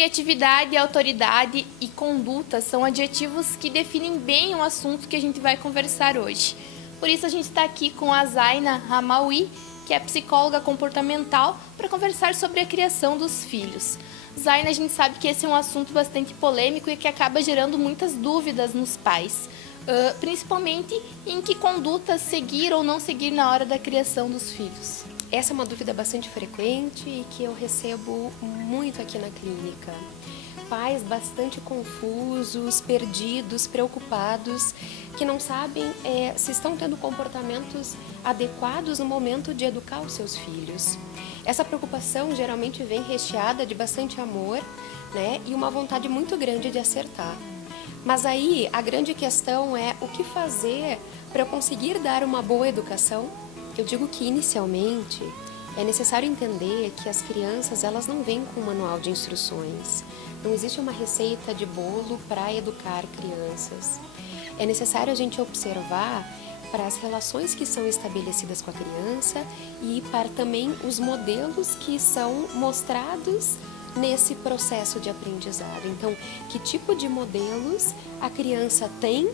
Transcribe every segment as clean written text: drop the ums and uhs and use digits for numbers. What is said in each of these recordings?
Criatividade, autoridade e conduta são adjetivos que definem bem o assunto que a gente vai conversar hoje. Por isso a gente está aqui com a Zaina Hamaoui, que é psicóloga comportamental, para conversar sobre a criação dos filhos. Zaina, a gente sabe que esse é um assunto bastante polêmico e que acaba gerando muitas dúvidas nos pais, principalmente em que condutas seguir ou não seguir na hora da criação dos filhos. Essa é uma dúvida bastante frequente e que eu recebo muito aqui na clínica. Pais bastante confusos, perdidos, preocupados, que não sabem se estão tendo comportamentos adequados no momento de educar os seus filhos. Essa preocupação geralmente vem recheada de bastante amor, né, e uma vontade muito grande de acertar. Mas aí a grande questão é o que fazer para eu conseguir dar uma boa educação? Eu digo que inicialmente é necessário entender que as crianças elas não vêm com um manual de instruções. Não existe uma receita de bolo para educar crianças. É necessário a gente observar para as relações que são estabelecidas com a criança e para também os modelos que são mostrados nesse processo de aprendizado. Então, que tipo de modelos a criança tem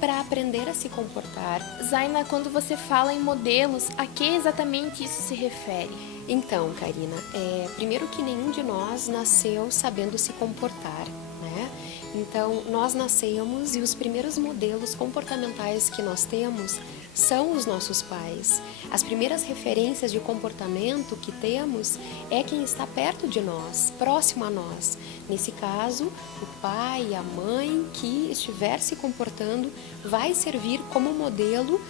para aprender a se comportar? Zaina, quando você fala em modelos, a que exatamente isso se refere? Então, Karina, primeiro que nenhum de nós nasceu sabendo se comportar, né? Então, nós nascemos e os primeiros modelos comportamentais que nós temos são os nossos pais. As primeiras referências de comportamento que temos é quem está perto de nós, próximo a nós. Nesse caso, o pai e a mãe que estiver se comportando vai servir como modelo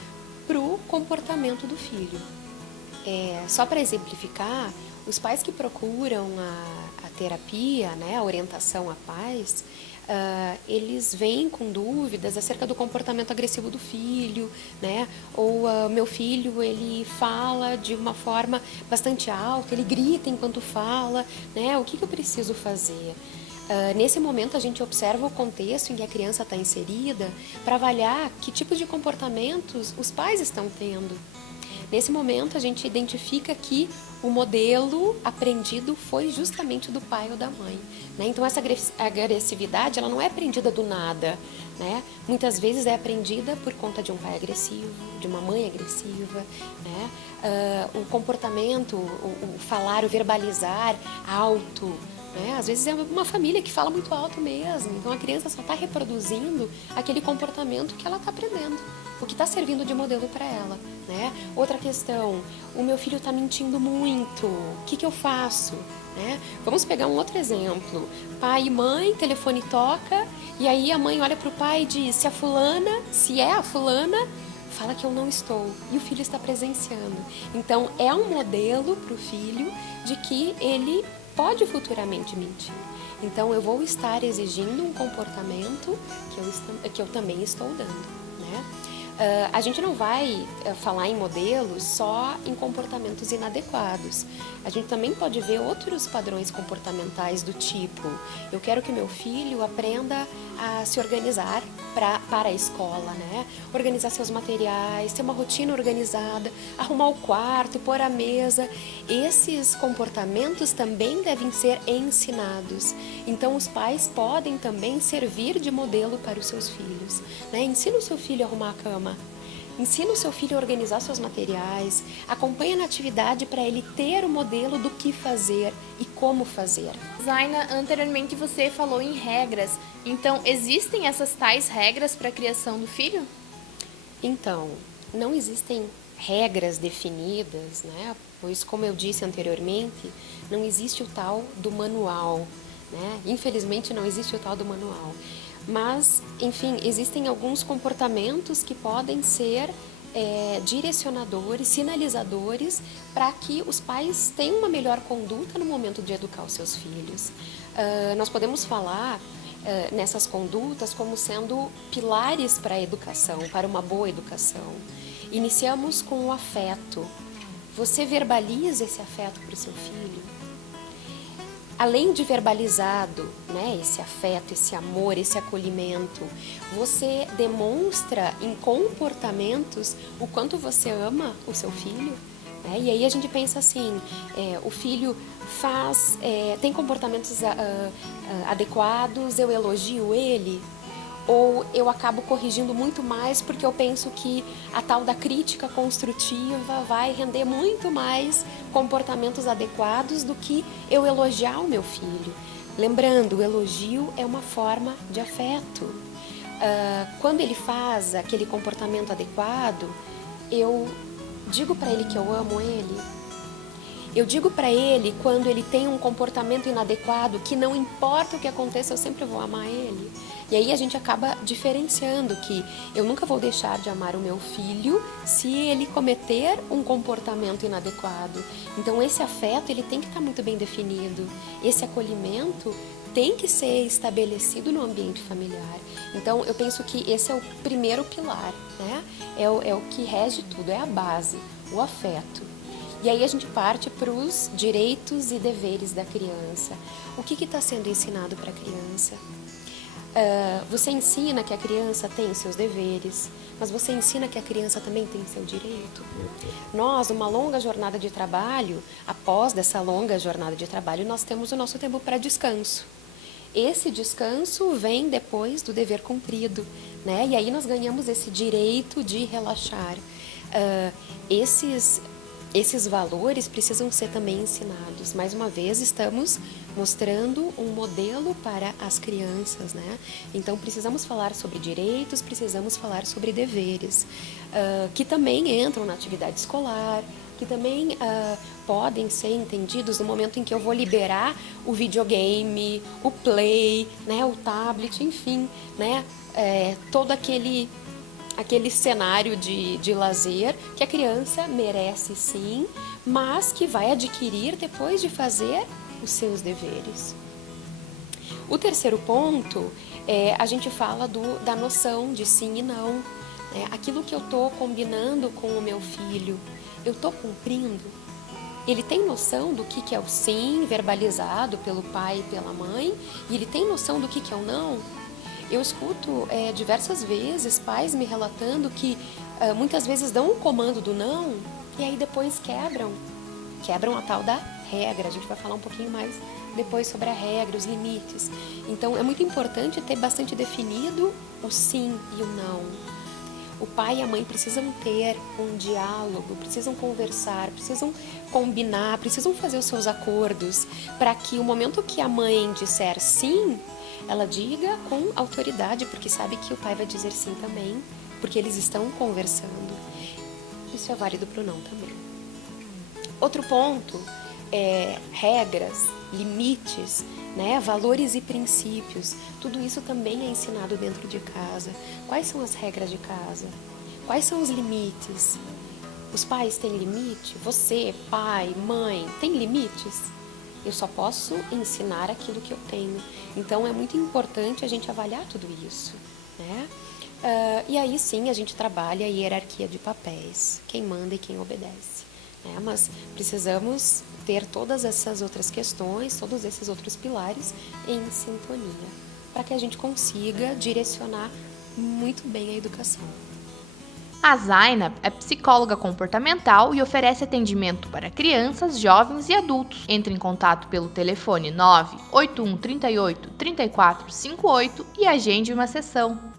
para o comportamento do filho. Só para exemplificar, os pais que procuram a terapia, né, a orientação a pais, eles vêm com dúvidas acerca do comportamento agressivo do filho, né? Ou meu filho ele fala de uma forma bastante alta, ele grita enquanto fala, né? O que eu preciso fazer? Nesse momento a gente observa o contexto em que a criança está inserida para avaliar que tipo de comportamentos os pais estão tendo. Nesse momento a gente identifica que o modelo aprendido foi justamente do pai ou da mãe, né? Então essa agressividade ela não é aprendida do nada, né? Muitas vezes é aprendida por conta de um pai agressivo, de uma mãe agressiva, né? O comportamento, o falar, o verbalizar alto, né? Às vezes é uma família que fala muito alto mesmo, então a criança só está reproduzindo aquele comportamento que ela está aprendendo, o que está servindo de modelo para ela, né? Outra questão, o meu filho está mentindo muito, o que eu faço? Né? Vamos pegar um outro exemplo, pai e mãe, telefone toca, e aí a mãe olha para o pai e diz, se é a fulana, fala que eu não estou, e o filho está presenciando. Então é um modelo para o filho de que ele pode futuramente mentir. Então eu vou estar exigindo um comportamento que eu também estou dando, né? A gente não vai falar em modelos só em comportamentos inadequados. A gente também pode ver outros padrões comportamentais do tipo, eu quero que meu filho aprenda a se organizar para a escola, né? Organizar seus materiais, ter uma rotina organizada, arrumar o quarto, pôr a mesa. Esses comportamentos também devem ser ensinados. Então os pais podem também servir de modelo para os seus filhos, né? Ensina o seu filho a arrumar a cama. Ensina o seu filho a organizar seus materiais, acompanha na atividade para ele ter o modelo do que fazer e como fazer. Zaina, anteriormente você falou em regras, então existem essas tais regras para a criação do filho? Então, não existem regras definidas, né? Pois, como eu disse anteriormente, não existe o tal do manual, né? Infelizmente não existe o tal do manual. Mas, enfim, existem alguns comportamentos que podem ser direcionadores, sinalizadores para que os pais tenham uma melhor conduta no momento de educar os seus filhos. Nós podemos falar nessas condutas como sendo pilares para a educação, para uma boa educação. Iniciamos com o afeto. Você verbaliza esse afeto para o seu filho? Além de verbalizado, né, esse afeto, esse amor, esse acolhimento, você demonstra em comportamentos o quanto você ama o seu filho? né? E aí a gente pensa assim, o filho tem comportamentos adequados, eu elogio ele, ou eu acabo corrigindo muito mais porque eu penso que a tal da crítica construtiva vai render muito mais comportamentos adequados do que eu elogiar o meu filho. Lembrando, o elogio é uma forma de afeto. Quando ele faz aquele comportamento adequado, eu digo para ele que eu amo ele. Eu digo para ele quando ele tem um comportamento inadequado, que não importa o que aconteça, eu sempre vou amar ele. E aí a gente acaba diferenciando que eu nunca vou deixar de amar o meu filho se ele cometer um comportamento inadequado. Então esse afeto ele tem que estar muito bem definido. Esse acolhimento tem que ser estabelecido no ambiente familiar. Então eu penso que esse é o primeiro pilar, né? É o que rege tudo, é a base, o afeto. E aí a gente parte para os direitos e deveres da criança. O que está sendo ensinado para a criança? Você ensina que a criança tem os seus deveres, mas você ensina que a criança também tem seu direito. Nós, numa longa jornada de trabalho, após dessa longa jornada de trabalho, nós temos o nosso tempo para descanso. Esse descanso vem depois do dever cumprido, né? E aí nós ganhamos esse direito de relaxar. Esses valores precisam ser também ensinados. Mais uma vez, estamos mostrando um modelo para as crianças, né? Então, precisamos falar sobre direitos, precisamos falar sobre deveres, que também entram na atividade escolar, que também podem ser entendidos no momento em que eu vou liberar o videogame, o play, né, o tablet, enfim, né, todo aquele cenário de lazer que a criança merece sim, mas que vai adquirir depois de fazer os seus deveres. O terceiro ponto a gente fala da noção de sim e não. Aquilo que eu estou combinando com o meu filho, eu estou cumprindo? Ele tem noção do que é o sim verbalizado pelo pai e pela mãe, e ele tem noção do que é o não? Eu escuto diversas vezes pais me relatando que muitas vezes dão um comando do não e aí depois quebram a tal da regra. A gente vai falar um pouquinho mais depois sobre a regra, os limites. Então é muito importante ter bastante definido o sim e o não. O pai e a mãe precisam ter um diálogo, precisam conversar, precisam combinar, precisam fazer os seus acordos para que o momento que a mãe disser sim, ela diga com autoridade, porque sabe que o pai vai dizer sim também, porque eles estão conversando. Isso é válido para o não também. Outro ponto é regras, limites, né? Valores e princípios. Tudo isso também é ensinado dentro de casa. Quais são as regras de casa? Quais são os limites? Os pais têm limite? Você, pai, mãe, tem limites? Eu só posso ensinar aquilo que eu tenho. Então é muito importante a gente avaliar tudo isso, né? E aí sim a gente trabalha a hierarquia de papéis, quem manda e quem obedece, né? Mas precisamos ter todas essas outras questões, todos esses outros pilares em sintonia, para que a gente consiga direcionar muito bem a educação. A Zaina é psicóloga comportamental e oferece atendimento para crianças, jovens e adultos. Entre em contato pelo telefone 981 38 34 58 e agende uma sessão.